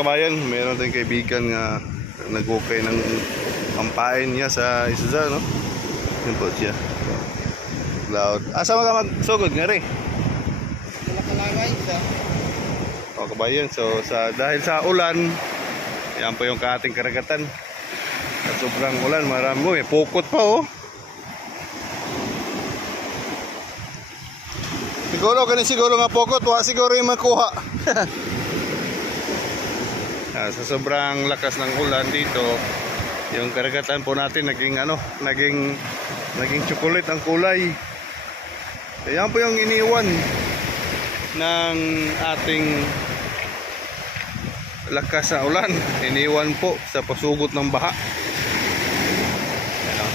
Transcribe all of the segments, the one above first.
kabayan, meron tayong kaibigan nga nag-ukay ng pampain niya sa isda, no? Yun po siya. Cloud. Asa mga magsugod nga rin? Wala kalaway sa. O kabayan, so dahil sa ulan, yan po yung kating karagatan. At sobrang ulan, marami mo, pukot pa oh. Siguro nga pukot, wa siguro yung makuha. Sa sobrang lakas ng ulan dito, yung karagatan po natin naging chocolate ang kulay. Yan po yung iniwan ng ating lakas na ulan. Iniwan po sa pasugot ng baha. Ano,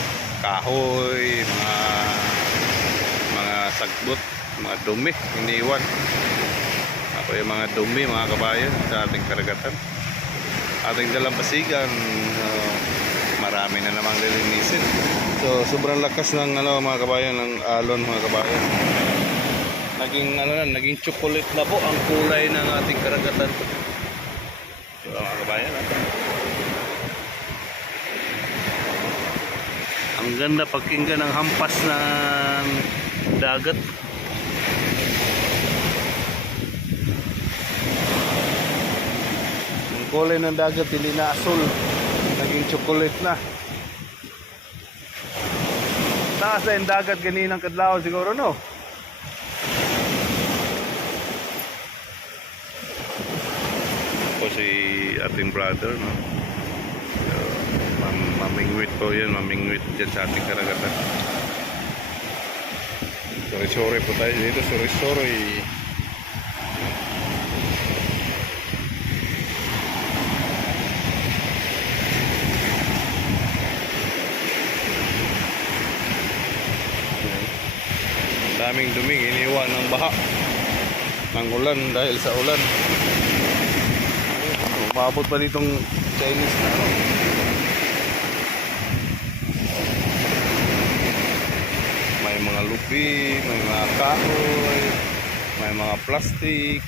kahoy, mga sagbot, mga dumi, iniwan. Ako yung mga dumi, mga kabayan sa ating karagatan. Ating dalampasigan, marami na namang lilinisin. So sobrang lakas ng mga kabayan, ng alon, mga kabayan. Naging chocolate na po ang kulay ng ating karagatan. So mga kabayan, ang ganda pagkinggan ng hampas ng dagat. Ang kulay ng dagat hindi na asul, naging chocolate na. Taas na yung dagat ganinang kadlaw siguro, no? Ako si ating brother, no? So, mamingwit po yun, mamingwit dyan sa ating karagatan. Sorry po tayo dito, sorry. Daming duming iniwan ng baha ng ulan dahil sa ulan. Umabot pa ditong Chinese na may mga lupi, may mga kahoy, may mga plastic.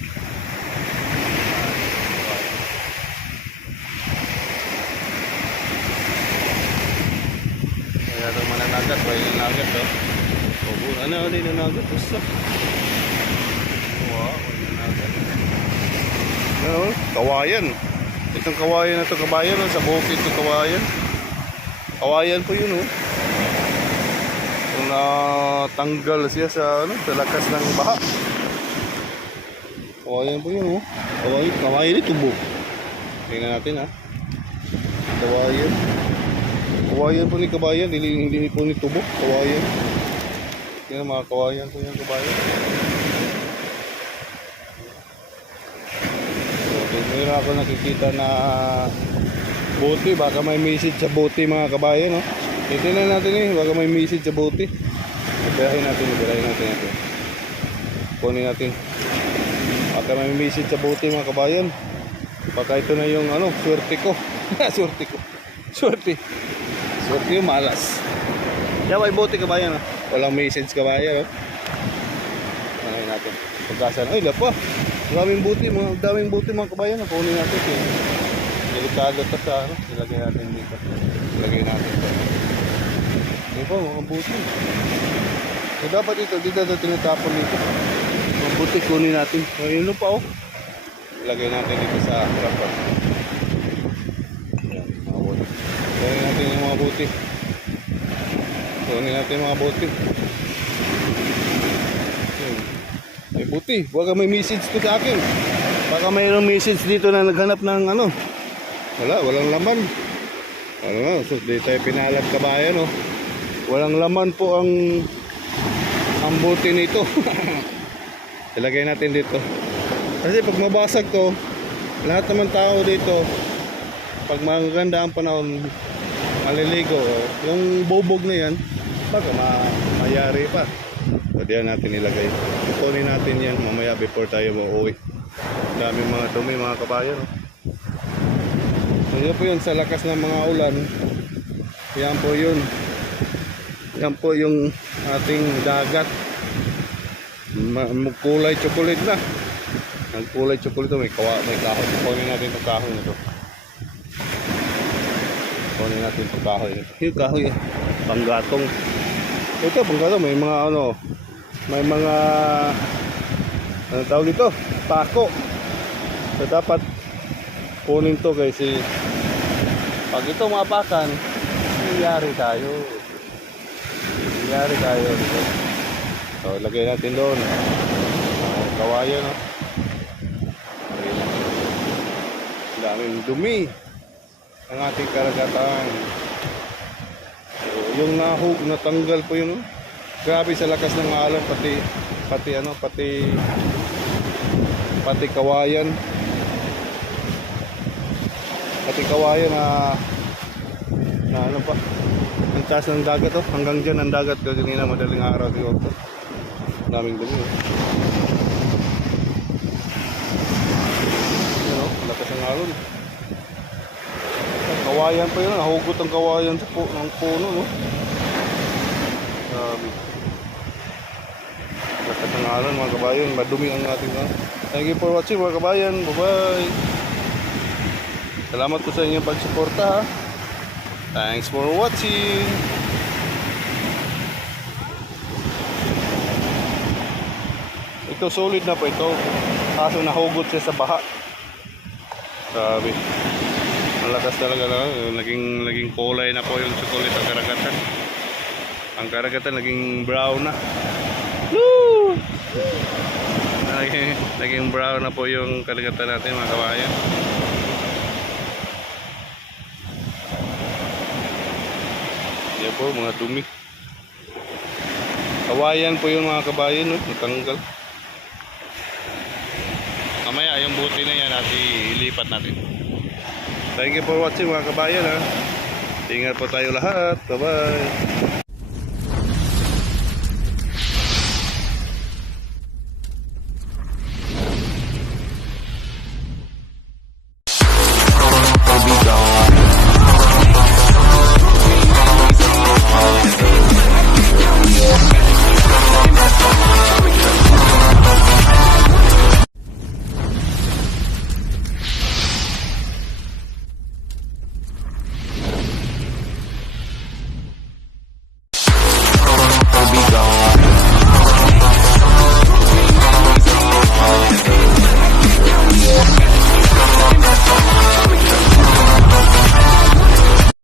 Kaya itong mananagat, may nanagat ano din nanagat gusto. Wow, nanagat. Ano, kawayan. Itong kawayan na to, kabayan, sa bukid to kawayan. Kawayan po yun, oh. Kung natanggal siya sa lakas ng baha. Kawayan po yun, oh. Kawayan ito, tubo. Tingnan natin, ha. Kawayan po ni kabayan, hindi po ni tubo. Kawayan. Yan mga kawayan po yung kabayan. So, mayroon ako nakikita na bote. Baka may message sa bote, mga kabayan, no? Titignan natin baka may message sa bote. Ibirahin natin. Kunin natin. Baka may message sa bote, mga kabayan. Baka ito na yung swerte ko. Swerte yung malas. Yan, may bote, kabayan, no? Walang message kabayan, ano natin pagkasan. Ay lapa, daming buti mga kabayan. Kunin natin delikado ito sa ilagay natin dito. Ilagay natin ito. Di ba mga buti, so dapat dito tinatapon dito mga buti. Kunin natin yun pa, oh. Ilagay natin dito sa harapan. Yan, mga buti. Ilagay natin yung mga buti. Kunin natin mga bote. May buti. Baka may message to sa akin. Baka mayroong message dito na naghanap ng walang laman. So di tayo pinalat, kabayan, oh. Walang laman po ang bote nito. Ilagay natin dito. Kasi pag mabasag to, lahat naman tao dito, pag maganda ang panahon, maliligo, yung bubog na yan, baka mayari pa. So diyan natin ilagay. Tunin natin yan mamaya before tayo mauwi. Daming mga dumi, mga kabayan, oh. So yun po yun, sa lakas ng mga ulan, yan po yung ating dagat. Kulay chocolate na. Nagkulay chocolate, may kahoy. Kunin natin itong kahoy na ito. Kunin natin itong kahoy na ito. Yung kahoy, panggatong. Ito, panggatong, may mga may mga, ano tawag dito? Tako. So dapat kunin to guys, pag ito mapakan, nangyari tayo dito. So lagay natin doon kawayan, no? Ang daming dumi ang ating karagatan. So, yung natanggal po yun, no? Grabe sa lakas ng alon, pati kawayan. Pati kawayan na ano pa, ang taas ng dagat, oh. Hanggang dyan ang dagat kanina, madaling araw siguro. Daming dumi, oh. Yan, oh, lakas ng alon. Kawayan pa yun, nahugot ang kawayan sa ng puno, no? Grabe. Lakas ng alon, mga kabayan, madumi ang ating, no? Thank you for watching, mga kabayan. Bye-bye. Salamat po sa inyong pagsuporta, ha. Thanks for watching. Ito solid na po ito. Kaso nahugot siya sa baha. Sabi. Ang lakas talaga na. Naging kulay na po yung chocolate ang karagatan. Ang karagatan naging brown na. Woo! Naging brown na po yung karagatan natin, mga kabayan. Yan po, mga dumi. Kawayan po yung mga kabayan, no? Natanggal. Mamaya yung buti na yan natin ilipat natin. Thank you for watching, mga kabayan, ha. Ingat po tayo lahat. Bye bye.